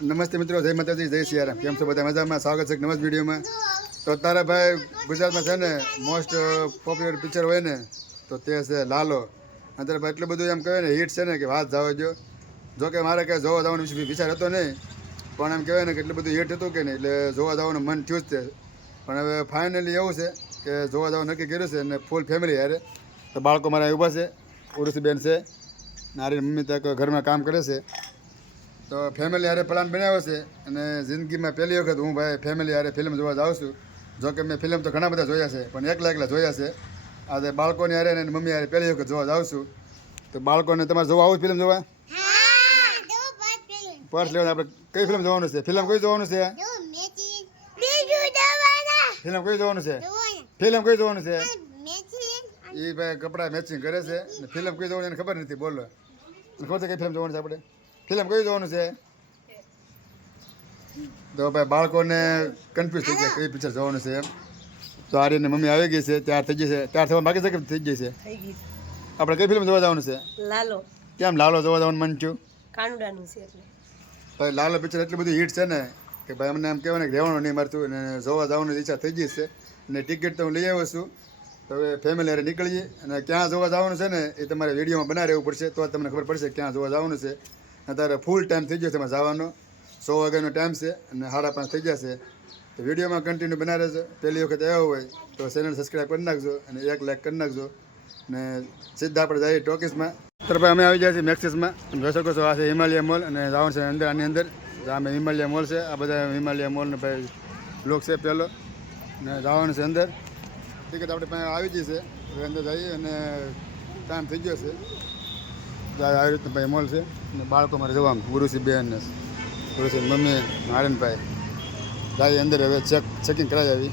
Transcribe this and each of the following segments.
નમસ્તે મિત્રો, જય માતાજી, જય સિયારામ. કેમ છો બધા? મજામાં? સ્વાગત છે નવા વિડીયોમાં. તો તારા ભાઈ ગુજરાતમાં છે ને મોસ્ટ પોપ્યુલર પિક્ચર હોય ને તો તે છે લાલો. અત્યારે ભાઈ એટલું બધું એમ કહેવાય ને હિટ છે ને કે વાત જવા દો. જો કે મારે કંઈ જોવા જવાનો વિચાર હતો નહીં, પણ એમ કહેવાય ને કે એટલું બધું હિટ હતું કે નહીં, એટલે જોવા જવાનું મન થયું જ છે. પણ હવે ફાઇનલી એવું છે કે જોવા જવાનું નક્કી કર્યું છે અને ફૂલ ફેમિલી યારે. તો બાળકો મારા ઊભા છે, ઉર્વશીબેન છે, નારી મમ્મી તક ઘરમાં કામ કરે છે. તો ફેમિલી હારે પ્લાન બનાવ્યો છે અને જિંદગીમાં પહેલી વખત હું ભાઈ ફેમિલી હારે ફિલ્મ જોવા જાઉં છું. જોકે મેં ફિલ્મ તો ઘણા બધા જોયા છે, પણ એકલા જોયા છે. આજે બાળકોની હારે અને મમ્મી હારે પહેલી વખત જોવા જાઉં છું. તો બાળકોને તમારે જોવા આવું ફિલ્મ જોવા? પર્સ લેવાનું. આપણે કઈ ફિલ્મ જોવાનું છે? ફિલ્મ કઈ જોવાનું છે? ફિલ્મ કઈ જોવાનું છે? ફિલ્મ કઈ જોવાનું છે? એ ભાઈ કપડા મેચિંગ કરે છે. ફિલ્મ કઈ જોવાની એને ખબર નથી. બોલો, ખબર છે કઈ ફિલ્મ જોવાની છે આપણે? ફિલ્મ કઈ જોવાનું છે? તો ભાઈ બાળકોને કન્ફ્યુઝ થઈ ગયા કઈ પિક્ચર જોવાનું છે એમ. તો આર્યની મમ્મી આવી ગઈ છે, તૈયાર થઈ ગઈ છે. તૈયાર થવા બાકી છે કે થઈ ગઈ છે? આપણે કઈ ફિલ્મ જોવા જવાનું છે? લાલો. કેમ લાલો જોવા જવાનું મન થયું? કાનુડાનું છે એટલે ભાઈ લાલો પિક્ચર એટલી બધી હિટ છે ને કે ભાઈ અમને એમ કહેવાય ને કે રહેવાનું નહીં મારતું અને જોવા જવાની ઈચ્છા થઈ ગઈ છે. અને ટિકિટ તો હું લઈ આવ્યો છું. તો હવે ફેમિલી હારે નીકળીએ અને ક્યાં જોવા જવાનું છે ને એ તમારે વિડીયોમાં બનાવી રહેવું પડશે, તો તમને ખબર પડશે ક્યાં જોવા જવાનું છે. અત્યારે ફૂલ ટાઈમ થઈ ગયો છે એમાં જવાનો. 100 વાગ્યાનો ટાઈમ છે અને 5:30 થઈ ગયા છે. તો વિડીયોમાં કન્ટિન્યુ બનાવી રહેજો. પહેલી વખત આવ્યો હોય તો ચેનલ સબસ્ક્રાઈબ કરી નાખજો અને 1 લાઈક કરી નાખજો. અને સીધા આપણે જઈએ ટોકીસમાં. તો ભાઈ અમે આવી જાય છીએ મેક્સિસમાં. તમે જોઈ શકો છો આ છે હિમાલય મોલ અને જવાનું છે અંદર. આની અંદર અમે હિમાલય મોલ છે. આ બધા હિમાલય મોલનો ભાઈ બ્લોક છે પહેલો અને જવાનું છે અંદર. ટિકિટ આપણે પાસે આવી ગઈ છે. હવે અંદર જઈએ અને ટાઈમ થઈ ગયો છે. આવી રીતનું ભાઈ મોલ છે અને બાળકો મારે જવાનું ગુરુશીબેન ને ગુરુશી મમ્મી નારાયણભાઈ જાય અંદર. હવે ચેકિંગ કરાવી આવી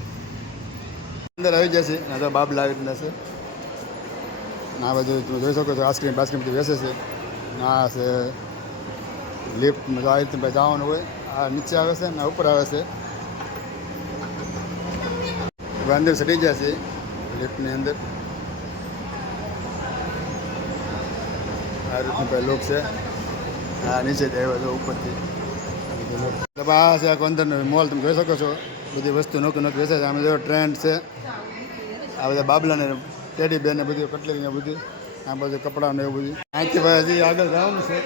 અંદર આવી જાય છે. અને તો બાબલા આવી રીતના છે. આ બધું તમે જોઈ શકો છો આઈસ્ક્રીમ બાસ્ક્રીમ બધું વેચે છે. આ છે લિફ્ટમાં તો આ રીતે ભાઈ જવાનું હોય. આ નીચે આવે છે ને ઉપર આવે છે. અંદર ચડી જાય છે લિફ્ટની અંદર. આ રીતનું ભાઈ લોક છે. હા નીચે જ આવ્યો છો ઉપરથી. આ છે આખો અંદરનો મોલ તમે જોઈ શકો છો. બધી વસ્તુ નોખી વેચે છે. આમાં જો ટ્રેન્ડ છે. આ બધા બાબલાને ટેડી બેન ને બધું કટલેરી ને બધું. આ બધું કપડાને એવું બધું. અહીંથી ભાઈ હજી આગળ જવાનું છે.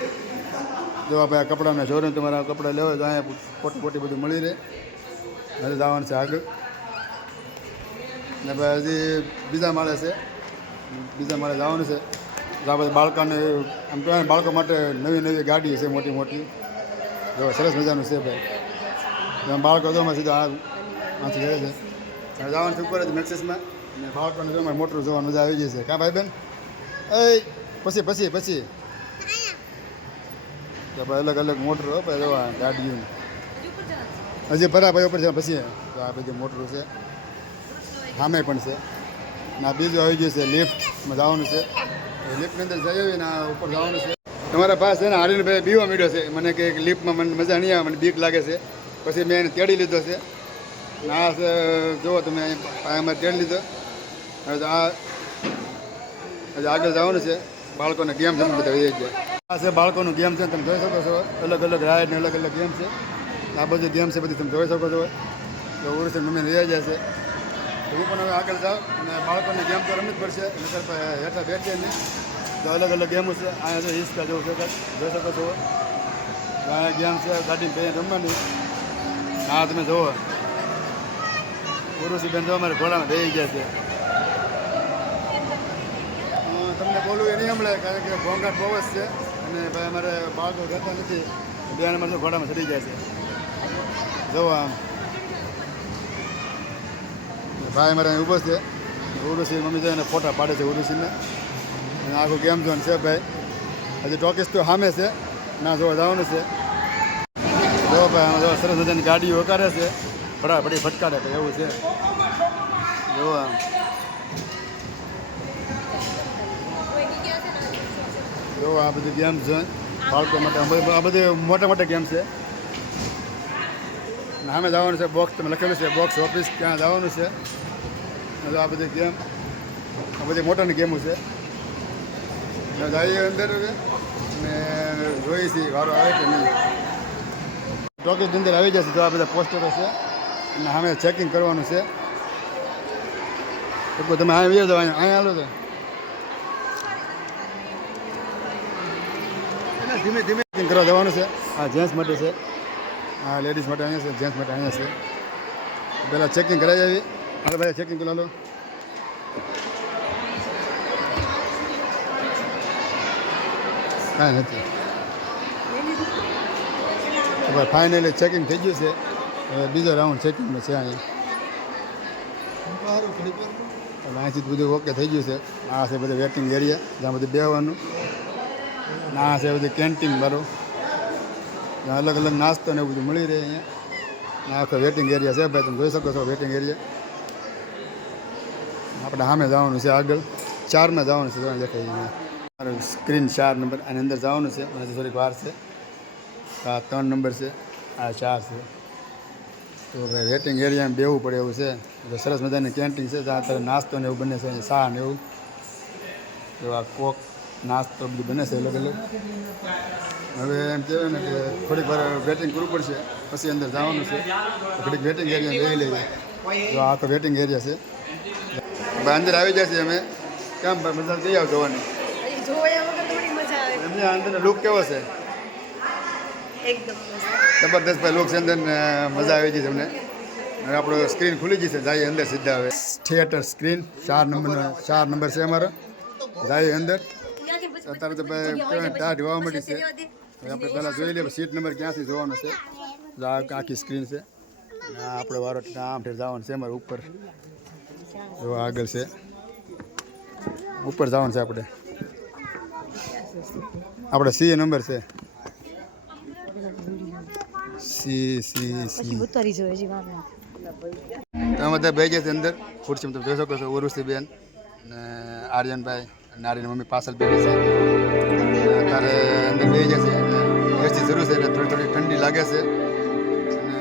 જો ભાઈ આ કપડાને જોઈને તમારા કપડાં લેવા તો અહીંયા પોટી બધું મળી રહે. હજી જવાનું છે આગળ. ને ભાઈ હજી બીજા માળે છે. બીજા માળે જવાનું છે. આ બધા બાળકોને આમ કહેવાય બાળકો માટે નવી ગાડી છે મોટી મોટી. જો સરસ મજાનું છે ભાઈ. બાળકો તો સીધા આથી જાય છે. જવાનું છે ઉપર જ મેક્સિસમાં. અને બાળકોને જો મોટરું જોવાનું મજા આવી ગઈ છે. કાં ભાઈ બેન? પછી તો ભાઈ અલગ મોટરું હો ભાઈ જોવા ગાડીઓ હજી ભરા ભાઈ ઉપર છે. પછી તો આ બધી મોટરું છે. સામે પણ છે. ને આ બીજું આવી ગયું છે લિફ્ટમાં જવાનું છે. લિફ્ટની અંદર જઈ ને ઉપર જવાનું છે. તમારા પાસે છે ને આર્યનભાઈ બીવા મીડ્યો છે. મને કે લિફ્ટમાં મને મજા નહીં આવે, મને બીક લાગે છે. પછી મેં એને તેડી લીધો છે. આ જુઓ તમે અમારે તેડી લીધો. હવે આગળ જવાનું છે. બાળકોને ગેમ છે બધા એ ગયા. આ છે બાળકોનું ગેમ છે. તમે જોઈ શકો છો અલગ રાઈડ ને અલગ ગેમ છે. આ બધી ગેમ છે બધી તમે જોઈ શકો છો. તો ઉર્વશી મમ્મીને લઈ જાય છે. હું પણ હવે આગળ જાઉં અને બાળકોને ગેમ તો રમવી જ પડશે. નકર હેઠા બેઠે નહીં. તો અલગ ગેમો છે. અહીંયા જો હિસ્કા જેવું છે જોઈ શકો છો. અહીંયા ગેમ છે ગાડી બે રમવાની. હા તમે જુઓ ઉર્વશીબેન જો અમારે ઘોડામાં બેસી ગયા છે. તમને બોલવું એ નહીં મળે કારણ કે ઘોંઘાટ બહુ જ છે. અને ભાઈ અમારે બાળકો રહેતા નથી. બે અમારે ઘોડામાં ચડી જાય છે. જુઓ આમ ભાઈ અમારે અહીં ઊભો છે. ઉર્વશી મમ્મી જઈને ફોટા પાડે છે ઉર્વશીને. અને આખું ગેમ ઝોન છે ભાઈ. હજી ટોકીસ તો સામે છે. ના જોવા જવાનું છે. જો ભાઈ આમાં જો સરસ મજાની ગાડીઓ વગાડે છે. ફટાફટી ફટકારે ભાઈ એવું છે. જો આમ જો આ બધી ગેમ છે બાળકો માટે. આ બધી મોટા ગેમ છે. સામે જવાનું છે બોક્સ તમે લખેલું છે બોક્સ ઓફિસ ત્યાં જવાનું છે. આ બધી ગેમ આ બધી મોટાની ગેમો છે. જઈએ અંદર હવે ને જોઈ છીએ વારો આવે કે નહીં. ટોકીઝની અંદર આવી જશે તો આ બધા પોસ્ટરો છે અને સામે ચેકિંગ કરવાનું છે. તો તમે અહીંયા જાઓ, અહીંયા હાલો તો ધીમે ધીમે ચેકિંગ કરવા જવાનું છે. આ જેન્ટ્સ માટે છે, આ લેડીઝ માટે અહીંયા છે, જેન્ટ્સ માટે અહીંયા છે. પહેલાં ચેકિંગ કરાવી આવી. હાલો ભાઈ ચેકિંગ કરો. હાલો કાંઈ નથી. ભાઈ ફાઇનલી ચેકિંગ થઈ ગયું છે. હવે બીજો રાઉન્ડ ચેકિંગમાં છે અહીંયા. અહીંથી બધું ઓકે થઈ ગયું છે. આ છે બધું વેટિંગ એરિયા જ્યાં બધું બેસવાનું. આ છે બધું કેન્ટીન મારું, જ્યાં અલગ અલગ નાસ્તો ને એવું બધું મળી રહે અહીંયા. આખો વેટિંગ એરિયા છે ભાઈ, તમે જોઈ શકો છો વેટિંગ એરિયા. આપણે સામે જવાનું છે, આગળ 4માં જવાનું છે. દેખાય અહીંયા મારું સ્ક્રીન 4 નંબર, આની અંદર જવાનું છે. હજી થોડીક વાર છે. આ 3 નંબર છે, આ 4 છે. તો ભાઈ વેટિંગ એરિયામાં બેવું પડે એવું છે. સરસ મજાની કેન્ટીન છે, જ્યાં અત્યારે નાસ્તો ને એવું બને છે. અહીંયા ચા ને એવું, તો આ કોક નાસ્તો બધું બને છે અલગ અલગ. હવે એમ કહેવાય ને કે થોડીક વાર વેટિંગ કરવું પડશે, પછી અંદર જવાનું છે. ઘડીક વેટિંગ એરિયા લઈ લઈએ. તો આ તો વેટિંગ એરિયા છે. ભાઈ અંદર આવી જશે. અમે કેમ ભાઈ મજા જઈ આવ જોવાની? એમને અંદરનો લુક કેવો છે? જબરદસ્ત ભાઈ લુક છે અંદર, મજા આવી જશે તમને. હવે આપણો સ્ક્રીન ખુલી જશે, જાય અંદર સીધા. હવે થિયેટર સ્ક્રીન 4 નંબર છે અમારો. જાય અંદર. અત્યારે તો ભાઈ ટાઢ જોવા મળી છે. હવે આપણે પહેલાં જોઈ લઈએ સીટ નંબર ક્યાંથી જોવાનો છે. આખી સ્ક્રીન છે. આપણે વારો આમ ઠેર જવાનું છે અમારે ઉપર. જો આગળ છે, ઉપર જવાનું છે આપણે. સી નંબર છે. સી તમે બધા બે જશે અંદર ખુરશીમાં. તમે જોઈ શકો છો ઉર્વશીબેન ને આર્યનભાઈ, નારીની મમ્મી પાછળ બેઠી છે. અત્યારે અંદર બે જશે. એસી જરૂર છે એટલે થોડી ઠંડી લાગે છે. અને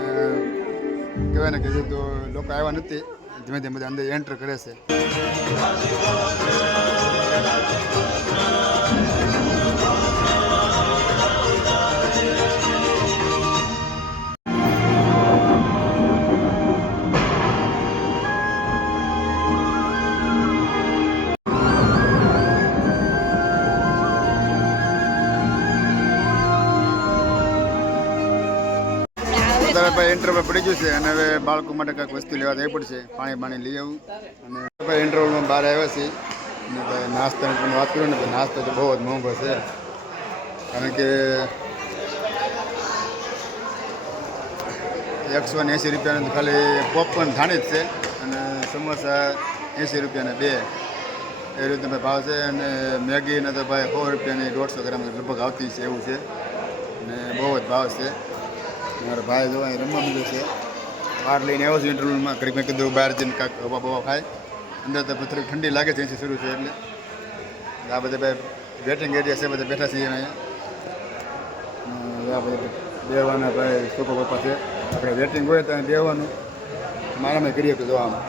કહેવાય ને કે જે તો લોકો આવ્યા નથી, ધીમે ધીમે અંદર એન્ટર કરે છે. ભાઈ ઇન્ટરવલ પડી ગયું છે અને હવે બાળકો માટે કાંઈક વસ્તુ લેવા જવી પડશે. પાણી લઈ આવું. અને ભાઈ ઇન્ટરવલમાં બહાર આવ્યા છીએ. અને ભાઈ નાસ્તાની પણ વાત કરું ને ભાઈ, નાસ્તો તો બહુ જ મોંઘો છે. કારણ કે 180 રૂપિયાનું ખાલી પોપકોર્ન ધાણી જ છે. અને સમોસા 80 રૂપિયાના 2 એ રીતે ભાઈ ભાવ છે. અને મેગીના તો ભાઈ 100 રૂપિયાની 150 ગ્રામ લગભગ આવતી છે એવું છે. અને બહુ જ ભાવ છે. મારા ભાઈ જોવા રમવા મળ્યો છે. બહાર લઈને આવ્યો છું ઇન્ટરવ્યુમાં. ઘડીક મેં કીધું બહાર જઈને કાંઈક હવા બવા ખાય. અંદર તો થોડીક ઠંડી લાગે છે, અહીંથી શરૂ છે એટલે. આ બધા ભાઈ વેટિંગ એરિયા છે, બધા બેઠા છીએ અહીંયા. આ બધા બેહવાના ભાઈ છોકરો પપ્પા છે. આપણે વેટિંગ હોય ત્યાં બેહવાનું મારામાં કરીએ તો જોવામાં.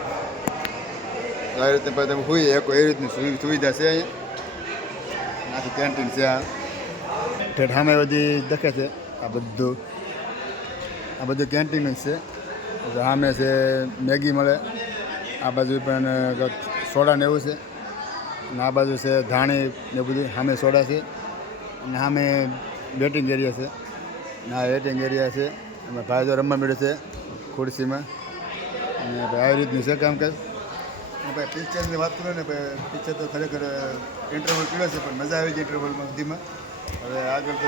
આ રીતે ભાઈ તમે હોઈએ એક એ રીતની સુવિધા છે અહીંયા. આખી કેન્ટીન છે. આ ઠેઠ સામે બધી દેખે છે. આ બધું કેન્ટીન જ છે. સામે છે મેગી મળે. આ બાજુ પણ સોડા ને એવું છે. અને આ બાજુ છે ધાણી ને બધું. સામે સોડા છે અને સામે વેટિંગ એરિયા છે. અને આ વેટિંગ એરિયા છે. એમાં ભાઈ જો રમવા મળે છે ખુરશીમાં. અને ભાઈ આવી રીતનું છે કામકાજ. ભાઈ પિક્ચરની વાત કરું ને ભાઈ, પિક્ચર તો ખરેખર ઇન્ટરવલ પીડ્યો છે, પણ મજા આવી છે ઇન્ટરવલમાં સુધીમાં. હવે આગળ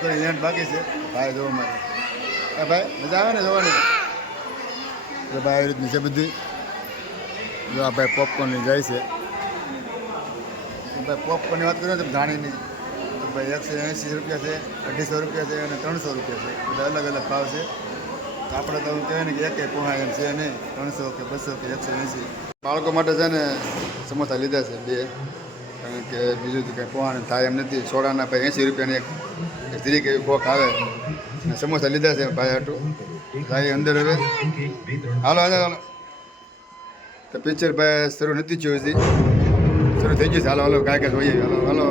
તો એન્ડ બાકી છે. ભાઈ જોવા માટે ભાઈ મજા આવે ને જોવાની. તો ભાઈ આવી રીતની છે બધી. જો આ ભાઈ પોપકોર્નની જાય છે. ભાઈ પોપકોર્નની વાત કરીએ તો ધાણીની તો ભાઈ 180 રૂપિયા છે, 250 રૂપિયા છે અને 300 રૂપિયા છે. બધા અલગ અલગ ભાવ છે. આપણે તો કહેવાય ને કે એક પોહા એમ છે નહીં. 300 કે 200 કે 180. બાળકો માટે છે ને સમોસા લીધા છે 2. કારણ કે બીજું તો કંઈ પોહાને થાય એમ નથી. સોડાના ભાઈ 80 રૂપિયાની એક ધીરી એવી કોક આવે. અને સમોસા લીધા છે ભાઈ હાટું. ભાઈ અંદર હવે હાલો તો પિક્ચર ભાઈ શરૂ નથી થયું હજી. શરૂ થઈ ગયું છે. હાલો કાંઈ જોઈએ. હાલો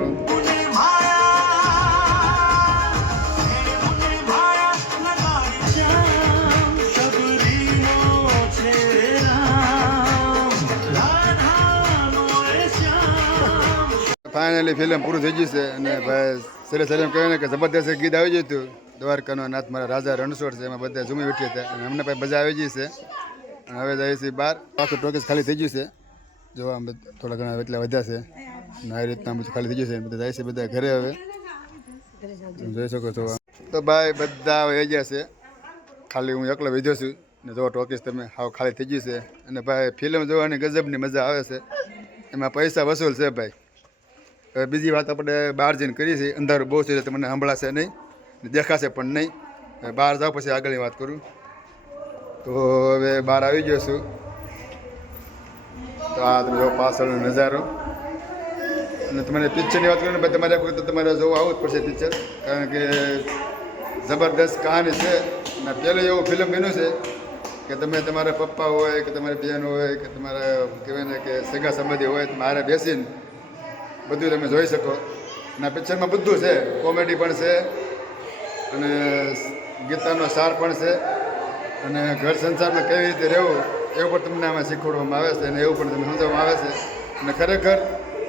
ફાઇનલી ફિલ્મ પૂરું થઈ ગયું છે અને ભાઈ સરસ સરસ કહેવાય ને કે જબરદસ્ત ગીત આવી ગયું હતું દ્વારકાનો નાથ મારા રાજા રણછોડ છે એમાં બધા ઝૂમી ઉઠ્યા હતા અને અમને ભાઈ મજા આવી ગઈ છે અને હવે જાય છે બહાર આખું ટોકીસ ખાલી થઈ ગયું છે જો આમ થોડા ઘણા એટલા વધ્યા છે અને આવી રીતના બધું ખાલી થઈ ગયું છે બધા જાય છે બધા ઘરે હવે જોઈ શકો છો તો ભાઈ બધા આવી ગયા છે ખાલી હું એકલો વિધ્યો છું ને જો ટોકીસ તમે હાવ ખાલી થઈ ગયું છે અને ભાઈ ફિલ્મ જોવાની ગજબની મજા આવે છે એમાં પૈસા વસૂલ છે ભાઈ હવે બીજી વાત આપણે બહાર જઈને કરીએ છીએ અંધારું બહુ છે તમને સંભળાશે નહીં દેખાશે પણ નહીં બહાર જાઓ પછી આગળની વાત કરું તો હવે બહાર આવી ગયો છું તો આ તમે જો પાછળનો નજારો અને તમારે પિક્ચરની વાત કરું ને ભાઈ તમારે કોઈ તો તમારે જોવું આવવું જ પડશે પિક્ચર કારણ કે જબરદસ્ત કહાની છે અને પહેલું એવું ફિલ્મ બન્યું છે કે તમે તમારા પપ્પા હોય કે તમારી બહેન હોય કે તમારા કહેવાય ને કે સગા સંબંધી હોય તો મારે બેસીને બધું તમે જોઈ શકો અને પિક્ચરમાં બધું છે કોમેડી પણ છે અને ગીતાનો સાર પણ છે અને ઘર સંસારમાં કેવી રીતે રહેવું એવું પણ તમને આમાં શીખવાડવામાં આવે છે અને એવું પણ તમને સમજાવવામાં આવે છે અને ખરેખર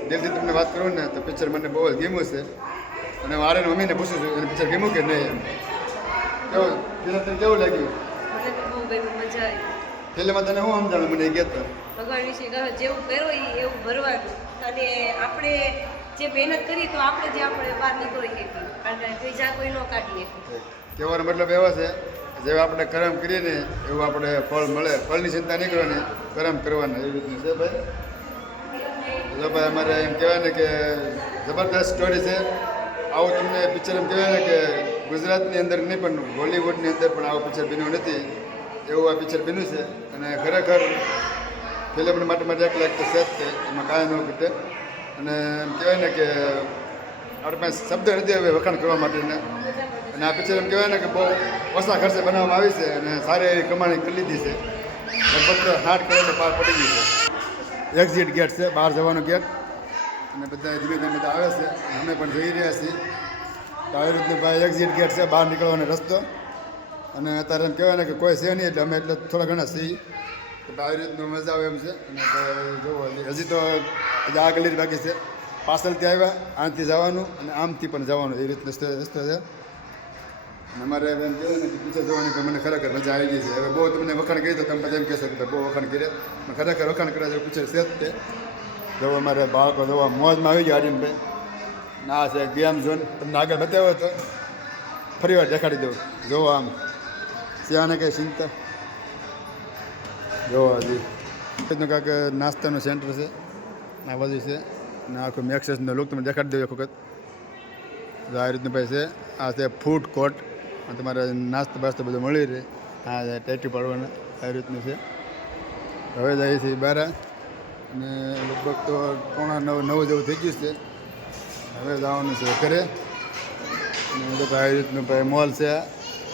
દિલથી તમને વાત કરું ને તો પિક્ચર મને બહુ જ ગમ્યું છે અને મારે મમ્મીને પૂછું છું એને પિક્ચર ગમ્યું કે નહીં કેવું કેવું લાગ્યું ફિલ્મમાં તને શું સમજાણું મને કહેતો ભગવાન વિશે જેવું કરો એવું ભરવાનું અને આપણે જે મહેનત કરી તો આપણે જે આપણે બહાર નીકળી શકીએ કારણ કે બીજા કોઈ ન કાઢીએ કહેવાનો મતલબ એવો છે જેવા આપણે કર્મ કરીએ ને એવું આપણે ફળ મળે ફળની ચિંતા નહીં કરવાની કર્મ કરવાના એવી રીતનું છે ભાઈ એટલે ભાઈ અમારે એમ કહેવાય ને કે જબરદસ્ત સ્ટોરી છે આવું તમને પિક્ચર એમ કહેવાય ને કે ગુજરાતની અંદર નહીં પણ બોલિવૂડની અંદર પણ આવું પિક્ચર બન્યું નથી એવું આ પિક્ચર બન્યું છે અને ખરેખર ફિલ્મ માટે એક લાખ તો છે જ છે એમાં કાંઈ ન ઘટે અને એમ કહેવાય ને કે આપણી પાસે શબ્દ નથી હવે વખાણ કરવા માટેના અને આ પિક્ચર એમ કહેવાય ને કે બહુ ઓછા ખર્ચે બનાવવામાં આવી છે અને સારી એવી કમાણી કરી લીધી છે લગભગ 60 કરોડ પાર પડી ગઈ છે એક્ઝિટ ગેટ છે બહાર જવાનો ગેટ અને બધા ધીમે ધીમે બધા આવે છે અમે પણ જઈ રહ્યા છીએ તો આવી રીતનું ભાઈ એક્ઝિટ ગેટ છે બહાર નીકળવાનો રસ્તો અને અત્યારે એમ કહેવાય ને કે કોઈ છે નહીં એટલે અમે એટલે થોડા ઘણા છીએ તો આવી રીતનું મજા આવે એમ છે અને જોવો હજી તો હજી આગળ બાકી છે પાછળથી આવ્યા આનાથી જવાનું અને આમથી પણ જવાનું એ રીતનો રસ્તો છે અને અમારે એમ કહેવાય ને કે પિક્ચર જોવાની પણ મને ખરેખર મજા આવી ગઈ છે હવે બહુ તમને વખાણ કરી તો તમે પછી એમ કહેશો કે બહુ વખાણ કરે પણ ખરેખર વખાણ કર્યા જેવું પિક્ચર છે જ તે જો અમારે બાળકો જોવા મોજમાં આવી ગયા આર્યનભાઈ ના છે ગેમ ઝોન તમને આગળ બતાવ્યો હતો ફરી વાર દેખાડી દઉં જોવો આમ ત્યાં કંઈ ચિંતા જોવા હજી રીતનું કાંઈક નાસ્તાનું સેન્ટર છે આ બાજુ છે અને આખું મેક્સેસનો લુક તમે દેખાડી દો એક વખત આ રીતનું ભાઈ છે આ છે ફૂડ કોર્ટ તમારે નાસ્તો બાસ્તો બધું મળી રહે આ ટેટી પાડવાના આ રીતનું છે હવે જાય છે બહાર અને લગભગ તો 8:45 જેવું થઈ ગયું છે હવે જવાનું છે ઘરે અને આવી રીતનું ભાઈ મોલ છે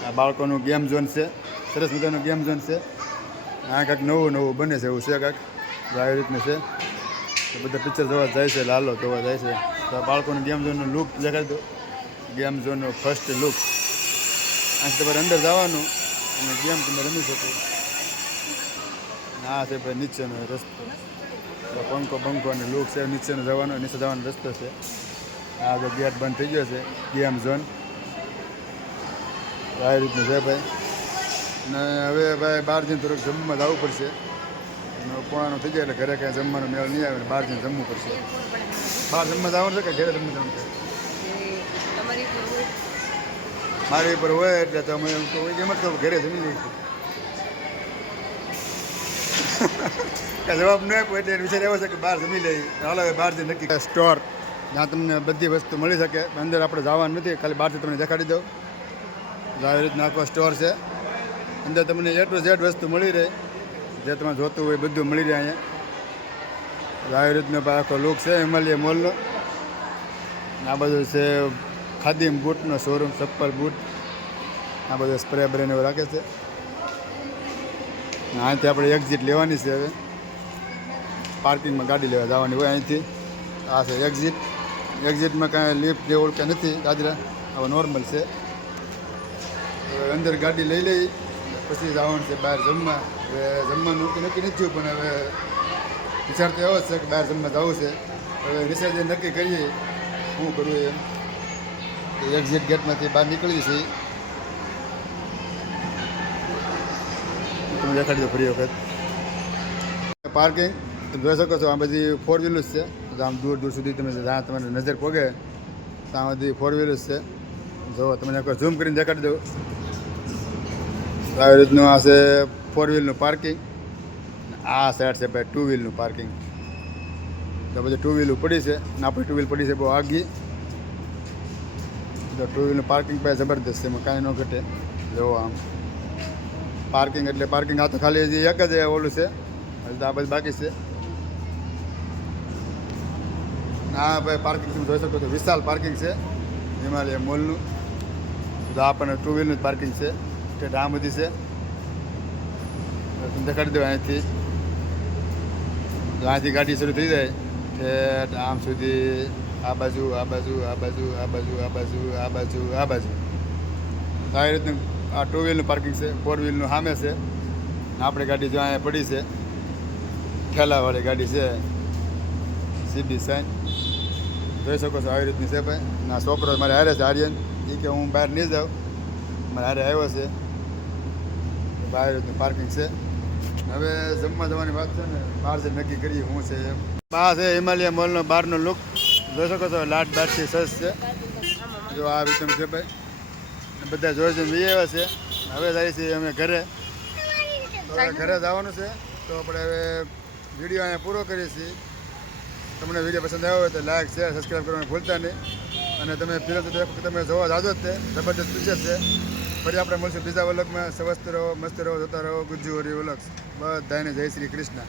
આ બાળકોનું ગેમ ઝોન છે સરસ મજાનું ગેમ ઝોન છે આ કાંઈક નવું બને છે એવું છે કાંઈક આવી રીતનું છે તો બધા પિક્ચર જોવા જાય છે લાલો જોવા જાય છે તો બાળકોનું ગેમ ઝોનનું લુક દેખાડી દો ગેમ ઝોનનો ફર્સ્ટ લુક આ તમારે અંદર જવાનું અને ગેમ તમે રમી શકો આ છે ભાઈ નીચેનો રસ્તો પંખો અને લુક છે નીચે જવાનો રસ્તો છે આ જો ગેટ બંધ થઈ ગયો છે ગેમ ઝોન આવી રીતનું છે ભાઈ અને હવે ભાઈ બહાર જઈને થોડુંક જમવા જવું પડશે પોણાનું થઈ જાય એટલે ઘરે કાંઈ જમવાનો મેળ નહીં આવે બહાર જઈને જમવું પડશે બહાર જમવા જવાનું છે કે ઘરે જમવા જવાનું છે મારી ઉપર હોય એટલે તો અમે એમ જ કહું ઘરે જમી લઈશું કાંઈ જવાબ ન આપ્યો એટલે વિચાર એવો છે કે બહાર જમી લઈએ હાલો હવે બહાર જઈને નક્કી સ્ટોર જ્યાં તમને બધી વસ્તુ મળી શકે અંદર આપણે જવાનું નથી ખાલી બહારથી તમને દેખાડી દઉં આવી રીતના આખો સ્ટોર છે અંદર તમને A to Z વસ્તુ મળી રહે જે તમારે જોતું હોય બધું મળી રહે અહીંયા આવી રીતનો આખો લુક છે હિમાલય મોલનો આ બધું છે ખાદીમ બૂટનો શોરૂમ ચપ્પલ બૂટ આ બધું સ્પ્રે બ્રેન એવું રાખે છે અહીંથી આપણે એક્ઝિટ લેવાની છે હવે પાર્કિંગમાં ગાડી લેવા જવાની હોય અહીંથી આ છે એક્ઝિટમાં કાંઈ લિફ્ટ જેવું કાંઈ નથી દાદરા હવે નોર્મલ છે અંદર ગાડી લઈ લઈ પછી જવાનું છે બહાર જમવા હવે જમવાનું નક્કી નથી થયું પણ હવે વિચાર તો એવો જ છે કે બહાર જમવા જવું છે હવે રિસર્ચ નક્કી કરીએ શું કરવું એમ એક્ઝિટ ગેટમાંથી બહાર નીકળીએ છીએ તમે દેખાડી દો ફરી વખત પાર્કિંગ જોઈ શકો છો આ બધી ફોર વ્હીલર્સ છે તો આમ દૂર દૂર સુધી તમે જ્યાં તમારી નજર પોગે ત્યાં બધી ફોર વ્હીલર્સ છે જો તમને એકવાર ઝૂમ કરીને દેખાડી દઉં આવી રીતનું આ છે ફોર વ્હીલનું પાર્કિંગ આ સાઈડ છે ભાઈ ટુ વ્હીલનું પાર્કિંગ તો બધી ટુ વ્હીલ પડી છે ને આપણી ટુ વ્હીલ પડી છે બહુ આગી તો ટુ વ્હીલનું પાર્કિંગ ભાઈ જબરદસ્ત છે એમાં કાંઈ ન ઘટે જોવો આમ પાર્કિંગ એટલે પાર્કિંગ આ તો ખાલી હજી એક જ ઓલું છે હજી તો આ બધું બાકી છે હા ભાઈ પાર્કિંગ તમે જોઈ શકો છો વિશાલ પાર્કિંગ છે હિમાલય મોલનું તો આ પણ ટુ વ્હીલનું જ પાર્કિંગ છે તે આ બધી છે તમે દેખાડી દો અહીંથી ગાડી શરૂ થઈ જાય તે આમ સુધી આ બાજુ આ બાજુ આ બાજુ આ બાજુ આ બાજુ આ બાજુ આ બાજુ આવી રીતનું આ ટુ વ્હીલનું પાર્કિંગ છે ફોર વ્હીલનું સામે છે આપણી ગાડી જો અહીંયા પડી છે ઠેલાવાળી ગાડી છે સીબી સાઈન જોઈ શકો છો આવી રીતની છે ભાઈ ના છોકરો મારે હારે છે આર્યન એ કે હું બહાર નહીં જાઉં મારે હારે આવ્યો છે આવી રીતનું પાર્કિંગ છે હવે જમવા જવાની વાત છે ને બહાર જે નક્કી કરીએ શું છે એમ આ છે હિમાલય મોલનો બહારનો લુક જોઈ શકો છો લાટ બાટથી સસ છે જો આ રીતનું છે ભાઈ બધા જોઈ જઈને લઈ આવ્યા છે હવે જાય છે અમે ઘરે તો હવે ઘરે જવાનું છે તો આપણે હવે વિડીયો અહીંયા પૂરો કરીએ છીએ તમને વિડીયો પસંદ આવ્યો હોય તો લાઈક શેર સબસ્ક્રાઈબ કરવાનું ભૂલતા નહીં અને તમે ફિલ્મ તમે જોવા જાજો જ તે જબરદસ્ત પિક્ચર છે ફરી આપણે મળશું બીજા વ્લોગમાં સ્વસ્થ રહો મસ્ત રહો જોતા રહો ગુજ્જુ હરી વ્લોગ્સ બધાને જય શ્રી કૃષ્ણ.